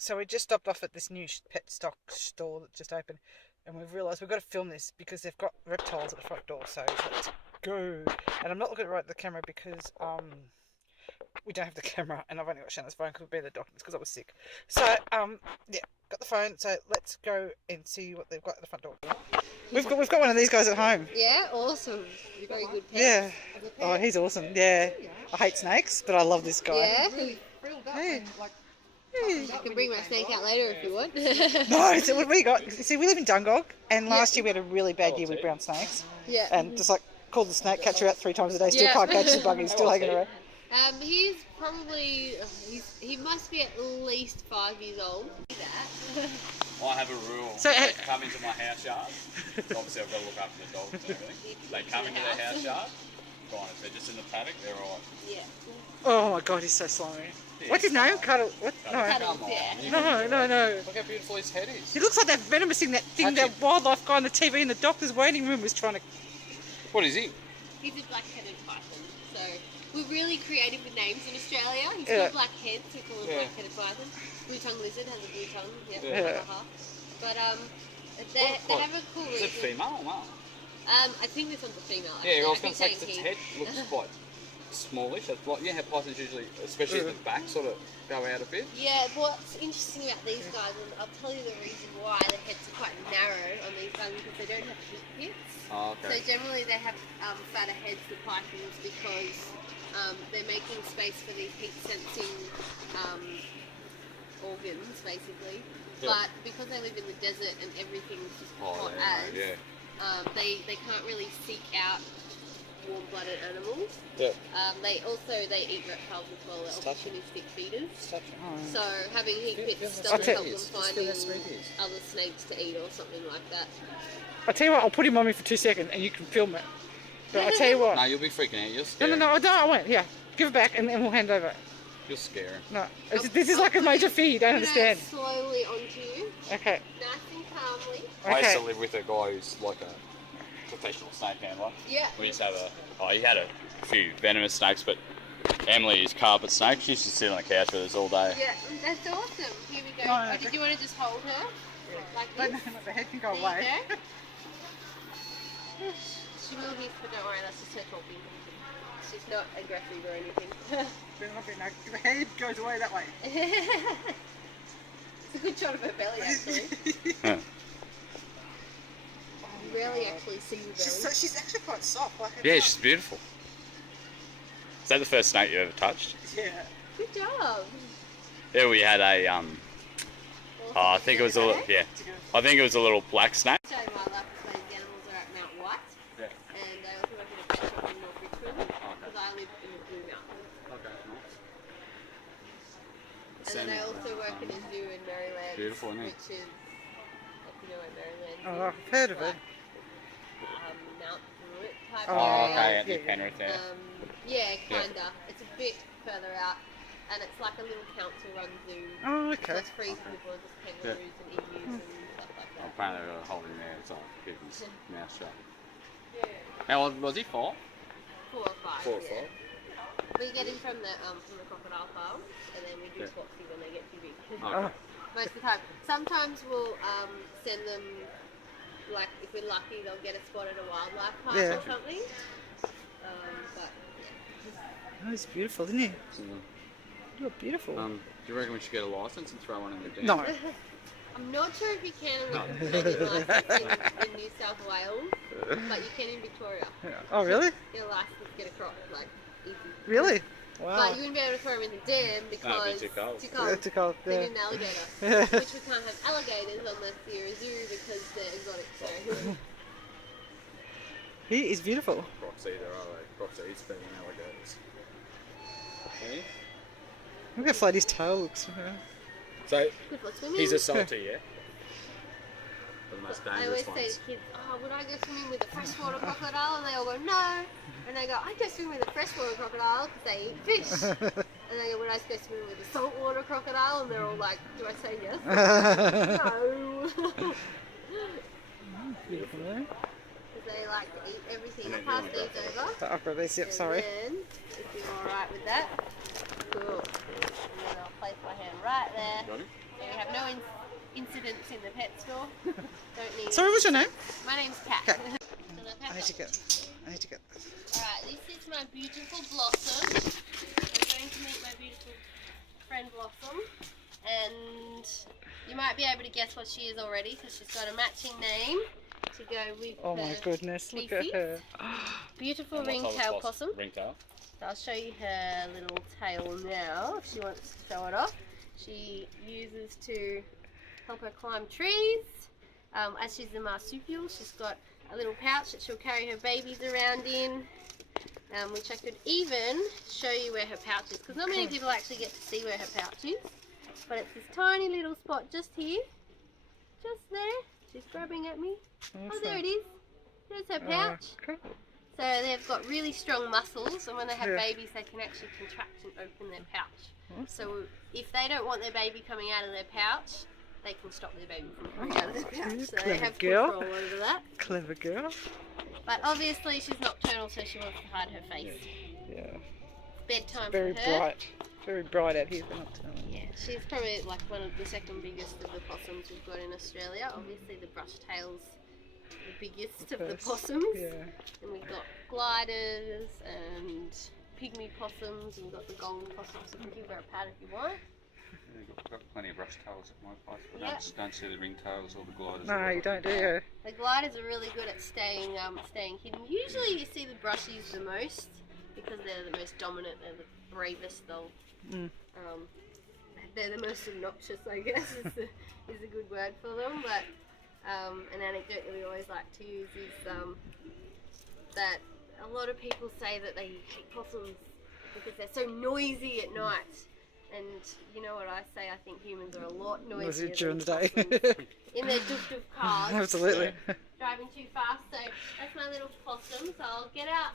So we just stopped off at this new pet stock store that just opened, and we've realised we've got to film this because they've got reptiles at the front door. So let's go. And I'm not looking right at the camera because we don't have the camera, and I've only got Shanna's phone because we've been in the documents because I was sick. So yeah, got the phone. So let's go and see what they've got at the front door. We've got one of these guys at home. Yeah, awesome. Very good pet. Yeah. Oh, he's awesome. Yeah. I hate snakes, but I love this guy. Yeah. Hey. I can bring my snake out later if you want. No, so what we got, see, we live in Dungog, and last year we had a really bad year with brown snakes. Yeah. And just like called the snake catcher out 3 times a day, still can't catch the bug, he's still hanging around. He's probably, he must be at least 5 years old. I have a rule. So, they come into my house yard. Obviously, I've got to look after the dogs and everything. They come into the house yard. Fine. If they're just in the paddock, they're all right. Yeah. Oh my god, he's so slimy. Yeah, what's his name? Cuddle? What? No. Cuddles, yeah. No. Look how beautiful his head is. He looks like that venomous thing, that wildlife guy on the TV in the doctor's waiting room was trying to... What is he? He's a black-headed python. So we're really creative with names in Australia. He's got black head, so we call him black-headed python. Blue-tongue lizard has a blue tongue. Yeah. But they have a cool. Is it female or male? I think this one's a female. Actually. Yeah, I was going to say its head looks quite smallish. It's like, how pythons usually, especially at the back, sort of go out a bit. Yeah, what's interesting about these guys, and I'll tell you the reason why the heads are quite narrow on these guys, because they don't have heat pits. Oh, okay. So generally they have fatter heads, the pythons, because they're making space for these heat-sensing organs, basically. Yep. But because they live in the desert and everything's just hot as, they can't really seek out warm-blooded animals. Yeah. They eat reptiles as well. They're opportunistic feeders. So having heat pits I'll doesn't help them finding other snakes to eat or something like that. I'll tell you what, I'll put him on me for 2 seconds and you can film it. But I'll tell you what. No, you'll be freaking out. You'll scare him. No, I won't. Yeah, give it back and then we'll hand over. You'll scare him. No, this is like a major fear, you don't understand. Slowly onto you. Okay. Nice and calmly. I used to live with a guy who's like a professional snake handler. Yeah. We used to have he had a few venomous snakes, but Emily is carpet snake. She used to sit on the couch with us all day. Yeah, that's awesome. Here we go. No, did you want to just hold her? Yeah. Like this? No, the head can go away. She will hiss, but don't worry, that's just her talking. She's not aggressive or anything. The head goes away that way. It's a good shot of her belly, actually. You rarely actually see your belly. She's actually quite soft. Yeah, she's beautiful. Is that the first snake you ever touched? Yeah. Good job. Yeah, we had a I think it was a little black snake. Australian wildlife is these animals are at Mount White. Yeah. And I also work in a pet shop in North Richmond because I live in the Blue Mountains. Okay, nice. And then I also work in a zoo in Maryland. Beautiful, isn't it? Which is, if you know where Maryland is. Oh, I've heard of it. Mount Druitt type Oh, area. okay, at the Penrith there. Yeah, kinda. It's a bit further out, and it's like a little council-run zoo. Oh, okay. So it's free for people, just kangaroos and emus and stuff like that. Apparently they've got a hole in there, it's like keeping his mouth shut. How old was he? 4? 4 or 5. 4 or 5. We get him from the crocodile farm, and then we do swapsy when they get too big. Oh. Most of the time. Sometimes we'll send them, like if we're lucky, they'll get a spot at a wildlife park or something. But Oh, he's beautiful, isn't he? You're beautiful. Do you reckon we should get a license and throw one in the den? No. I'm not sure if you can with a Canadian license in New South Wales, but you can in Victoria. Oh, really? Get a license, get a crop, like easy. Really? Wow. But you wouldn't be able to throw them in the dam because it'd be too cold. Too cold. They Yeah. need an alligator, which we can't have alligators unless you're a zoo because they're exotic. So. He is beautiful. Crocs either, are they? Crocs are eats better than alligators. Okay. Look how flat his tail looks. So, Good for swimming. he's a salty, yeah? The most I dangerous always say ones. to kids, oh, would I go swimming with a freshwater crocodile? And they all go, no. And I go, I go swimming with a freshwater crocodile because they eat fish. And they go, would I go swimming with a saltwater crocodile? And they're all like, do I say yes? No. Beautiful, eh? Because they like to eat everything. I'll pass these over. After this, yep, sorry. And then, if you're alright with that, cool. And then I'll place my hand right there. Got him? We have no incidents in the pet store. Don't need. Sorry, what's your name? My name's Kat. Kat. I need to get this. Alright, this is my beautiful Blossom. I'm going to meet my beautiful friend Blossom. And you might be able to guess what she is already, because she's got a matching name to go with Oh my goodness, species. look at her. Beautiful ringtail possum. Ringtail. So I'll show you her little tail now, if she wants to show it off. She uses to help her climb trees. As she's a marsupial, she's got a little pouch that she'll carry her babies around in, which I could even show you where her pouch is, because not many people actually get to see where her pouch is. But it's this tiny little spot just here, just there. She's grabbing at me. Awesome. Oh, there it is. There's her pouch. Cool. So they've got really strong muscles, and when they have babies, they can actually contract and open their pouch. Awesome. So if they don't want their baby coming out of their pouch, they can stop their baby from coming out of their pouch. So they have control over that. Clever girl. But obviously she's nocturnal, so she wants to hide her face. Yeah. Bedtime Very for her. bright. Very bright out here for nocturnal. Yeah, she's probably like one of the second biggest of the possums we've got in Australia. Obviously the brush tail's the biggest of the possums. Yeah. And we've got gliders and pygmy possums, and we've got the golden possums, so we can give her a pat if you want. Yeah, I've got plenty of brush tails at my place, but Yep. I just don't see the ringtails or the gliders. No, you don't, do you? The gliders are really good at staying hidden. Usually you see the brushies the most because they're the most dominant, they're the bravest, they're the most obnoxious, I guess, is a good word for them. But an anecdote that we always like to use is that a lot of people say that they hate possums because they're so noisy at night. And you know what I say, I think humans are a lot noisier during the than day. possums in their doof-doof cars. Absolutely. Driving too fast. So that's my little possum. So I'll get out.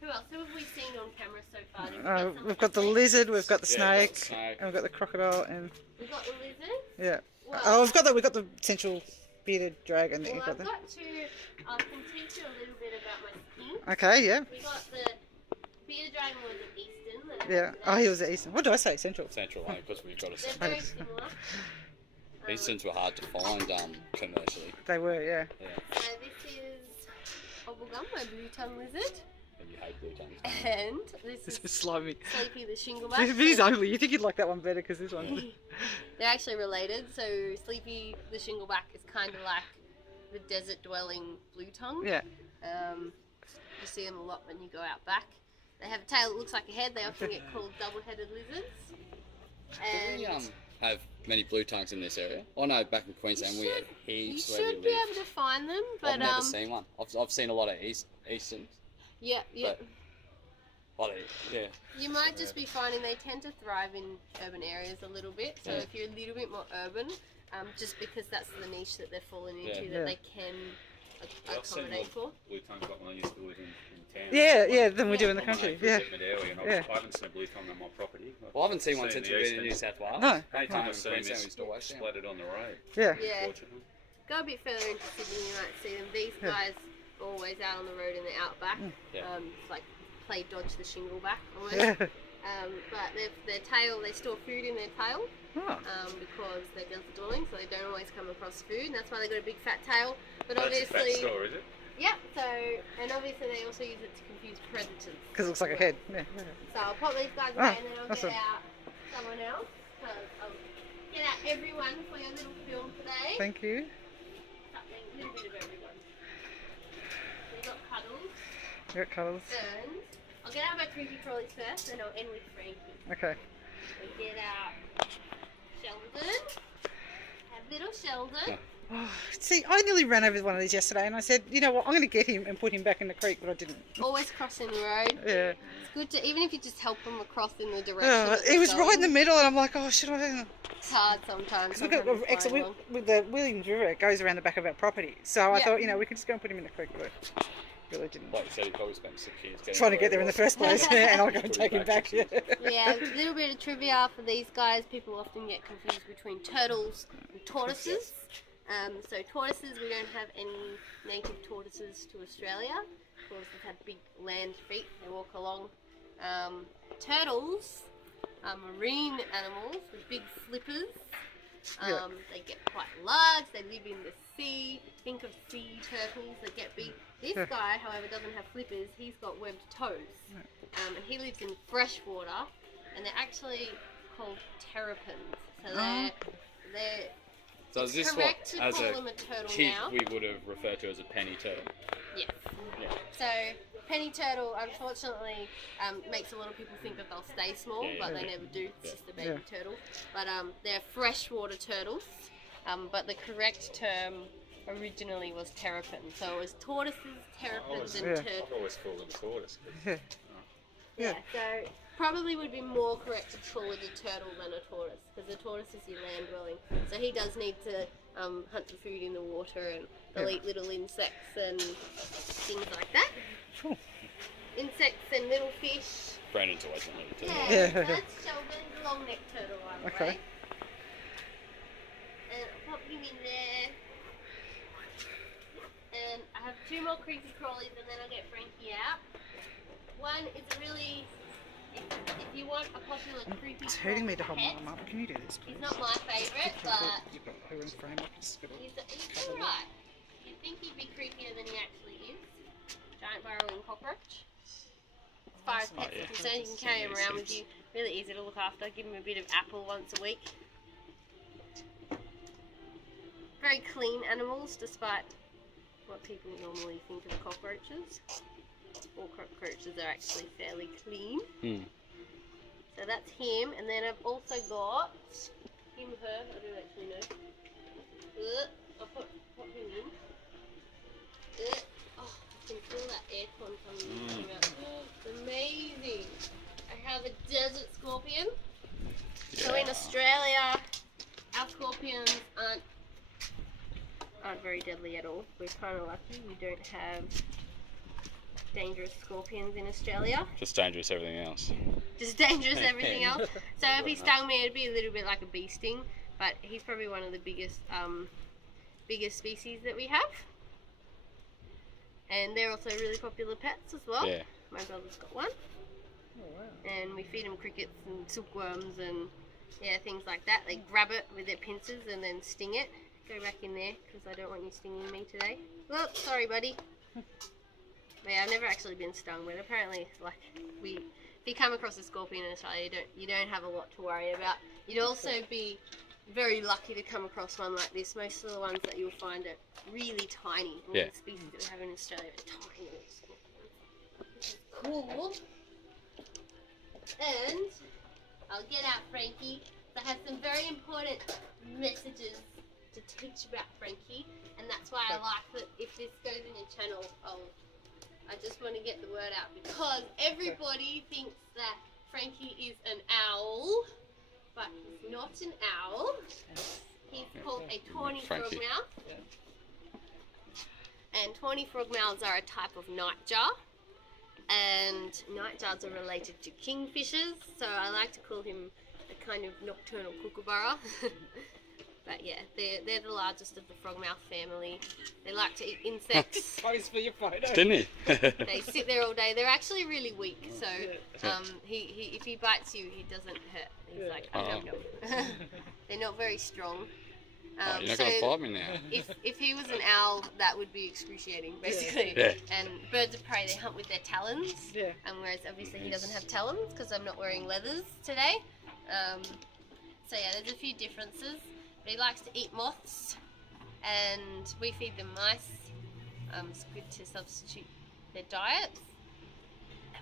Who else? Who have we seen on camera so far? We've got the lizard, we've got the Yeah, snake, we've got the snake. and we've got the crocodile, and We've got the lizard. yeah. Well, We've got the central bearded dragon. That Well, you've got I've got to. I can teach you a little bit about my skin. Okay, yeah, We got the bearded dragon was an eastern. that I yeah. had Oh, today. he was at Eastern. What did I say? Central. Central, because we've got a They're central. very similar. Easterns were hard to find commercially. They were, yeah. Yeah, So this is Obuggum, my blue tongue lizard, and you hate blue tongues. and this This is is slimy. Sleepy the shingleback. But he's ugly. You think you'd like that one better because this one. They're actually related. So Sleepy the shingleback is kind of like the desert-dwelling blue tongue. Yeah. You see them a lot when you go out back. They have a tail that looks like a head. They often get called double-headed lizards. Do And we have many blue tongues in this area? I know back in Queensland we had you heaps where we should be live. able to find them, but I've never seen one. I've seen a lot of Easterns. yeah. Yeah. You might just be finding they tend to thrive in urban areas a little bit. So Yeah. if you're a little bit more urban, just because that's the niche that they're falling into, Yeah. that they can accommodate for. Blue tongue got when I used to live in town. Yeah, than we do in the country. Yeah. I haven't seen a blue tongue on my property. Well, I haven't seen one since we've been in New South Wales. No. Any time I've in seen Queensland, we this still watch them. splattered on the road. Yeah. Yeah. Fortunately. Go a bit further into Sydney, you might see them. These Yeah. guys are always out on the road in the outback. Yeah. It's like play dodge the shingleback almost. Yeah. But their tail, they store food in their tail Oh. because they're desert dwelling, so they don't always come across food, and that's why they got a big fat tail. But That's a fat obviously, store, is it? yeah. So and obviously they also use it to confuse predators. Because it looks like a head. Yeah. So I'll pop these guys Oh, away, and then I'll awesome. get out someone else. So I'll get out everyone for your little film today. Thank you. Something, a little bit of everyone. We've got Cuddles, You got colours. and I'll get out my creepy crawlies first, and I'll end with Frankie. Okay. We get out Sheldon. Have little Sheldon. Oh, see, I nearly ran over one of these yesterday, and I said, you know what, I'm going to get him and put him back in the creek, but I didn't. Always crossing the road. Yeah. It's good to, even if you just help them across in the direction. Oh, that he was they're right in the going. middle, and I'm like, oh, should I? It's hard sometimes. Because we've got Sometimes it's flying along. with the Williams River, it goes around the back of our property. So I Yeah. thought, you know, we could just go and put him in the creek, but really didn't. Like you said, he probably spent 6 years getting Trying to get there in the first place, and I'll go and Put take him him back back. 6 years. Yeah, a little bit of trivia for these guys. People often get confused between turtles and tortoises. So tortoises, we don't have any native tortoises to Australia. Tortoises have big land feet. They walk along. Turtles, marine animals with big flippers. They get quite large. They live in the sea. Think of sea turtles that get big. This guy, however, doesn't have flippers. He's got webbed toes. And he lives in fresh water. And they're actually called terrapins. So they're So is this what, as a kid, we would have referred to as a penny turtle? Yes. Yeah. So penny turtle, unfortunately, makes a lot of people think that they'll stay small, but they never do. It's just a baby turtle. But they're freshwater turtles. But the correct term originally was terrapin. So it was tortoises, terrapins, and turtles. I've always called it a tortoise. Yeah. So probably would be more correct to call it a turtle than a tortoise, because the tortoise is your land dwelling. So he does need to hunt for food in the water, and they'll eat little insects and things like that. Cool. Insects and little fish. Brandon's always wanted to. Yeah, that's Sheldon, the long-necked turtle one, Okay. right? And I'll pop him in there. And I have 2 more creepy crawlies, and then I'll get Frankie out. One is a really, if you want a popular creepy It's hurting me to hold pet, my arm up. Can you do this, please? he's not my favourite, but You've got her in frame. I can just get he's alright. You'd think he'd be creepier than he actually is. Giant burrowing cockroach. As far as pets are concerned, you can carry him around with you. Really easy to look after. Give him a bit of apple once a week. Very clean animals, despite what people normally think of cockroaches. All cockroaches are actually fairly clean. So that's him, and then I've also got him, her, I don't actually know. I'll put him in. Oh, I can feel that aircon coming out. It's amazing. I have a desert scorpion. So in Australia, our scorpions aren't very deadly at all. We're kind of lucky. We don't have dangerous scorpions in Australia. Just dangerous everything else. Just dangerous everything else. So if he stung me, it'd be a little bit like a bee sting. But he's probably one of the biggest species that we have. And they're also really popular pets as well. Yeah. My brother's got one. Oh, wow. And we feed them crickets and silkworms and things like that. They grab it with their pincers and then sting it. Go back in there, because I don't want you stinging me today. Well, sorry, buddy. But yeah, I've never actually been stung, but apparently, like, if you come across a scorpion in Australia, you don't have a lot to worry about. You'd also be very lucky to come across one like this. Most of the ones that you'll find are really tiny. And the species that we have in Australia are tiny. Which is cool. And I'll get out Frankie. I have some very important messages to teach about Frankie, and that's why I like that if this goes in a channel, I just want to get the word out, because everybody thinks that Frankie is an owl, but he's not an owl. He's called a tawny frogmouth. And tawny frogmouths are a type of nightjar, and nightjars are related to kingfishers, so I like to call him a kind of nocturnal kookaburra. But yeah, they're the largest of the frogmouth family. They like to eat insects. Pose for your photo. Didn't he? They sit there all day. They're actually really weak, so he if he bites you, he doesn't hurt. He's like, no. They're not very strong. You're not going to bite me now. If he was an owl, that would be excruciating, basically. Yeah. And birds of prey, they hunt with their talons. Yeah. Whereas obviously he doesn't have talons because I'm not wearing leathers today. So yeah, there's a few differences. But he likes to eat moths, and we feed them mice. It's good to substitute their diets.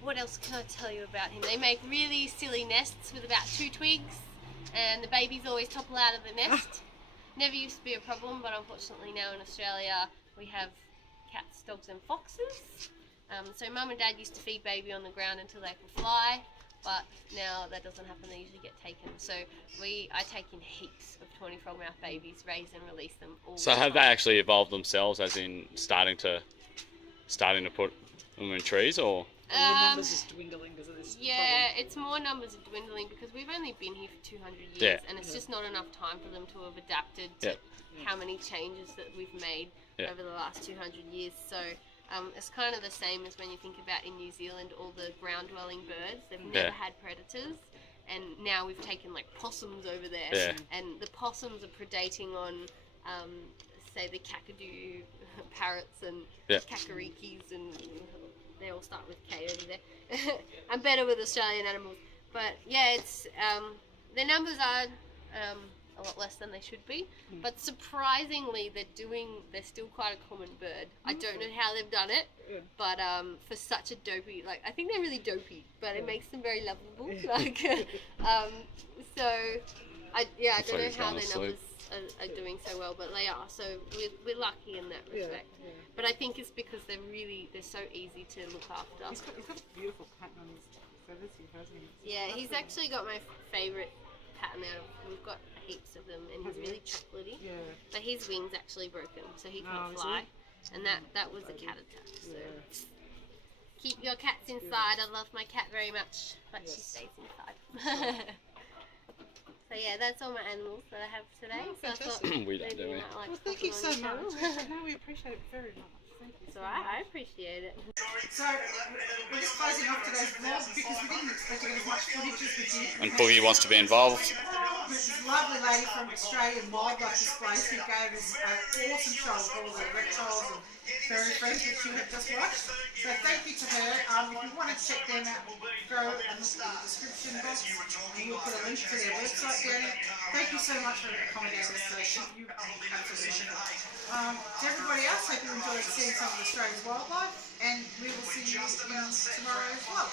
What else can I tell you about him? They make really silly nests with about 2 twigs, and the babies always topple out of the nest. Never used to be a problem, but unfortunately now in Australia we have cats, dogs and foxes. So mum and dad used to feed baby on the ground until they could fly. But now that doesn't happen, they usually get taken. So I take in heaps of tawny frogmouth babies, raise and release them all So the have they time. actually evolved themselves, as in starting to put them in trees, or? The numbers is dwindling because of this Yeah, it's more numbers are dwindling because we've only been here for 200 years, Yeah. and it's just not enough time for them to have adapted to how many changes that we've made over the last 200 years. So it's kind of the same as when you think about in New Zealand, all the ground-dwelling birds. They've never had predators, and now we've taken like possums over there, Yeah. and the possums are predating on, say, the kakadu parrots and Yeah. kakarikis, and they all start with K over there. I'm better with Australian animals, but yeah, it's their numbers are a lot less than they should be, but surprisingly they're still quite a common bird. I don't know how they've done it, but for such a dopey, like, I think they're really dopey, but it makes them very lovable. Like, so I don't know how their numbers are doing so well, but they are. So we're lucky in that respect. Yeah. But I think it's because they're so easy to look after. He's got a beautiful pattern on his feathers here, hasn't he? Yeah, he's actually got my favourite pattern out of. We've got heaps of them, and he's really chocolatey. Yeah. But his wing's actually broken, so he Oh, can't is fly. he? And that was a cat attack. So Yeah. keep your cats inside. I love my cat very much, but she stays inside. So yeah, that's all my animals that I have today. Oh, so I thought fantastic. We don't, maybe do we? you might like Well, to thank pop you them so on your much. channel. No, we appreciate it very much. Thank you So so much. I appreciate it. So, we're just closing off today's vlog because we didn't expect to get as much footage as we did. And Poogie wants to be involved. This lovely lady from Australian Wildlife Displays who gave us an awesome show of all the reptiles and fairy friends that you have just watched. So thank you to her. If you want to check them out, go and look in the description box and we'll put a link to their website down there. Thank you so much for accommodating us today. You absolutely wonderful. To everybody else, hope you enjoyed seeing some of Australia's wildlife, and we will see you tomorrow as well.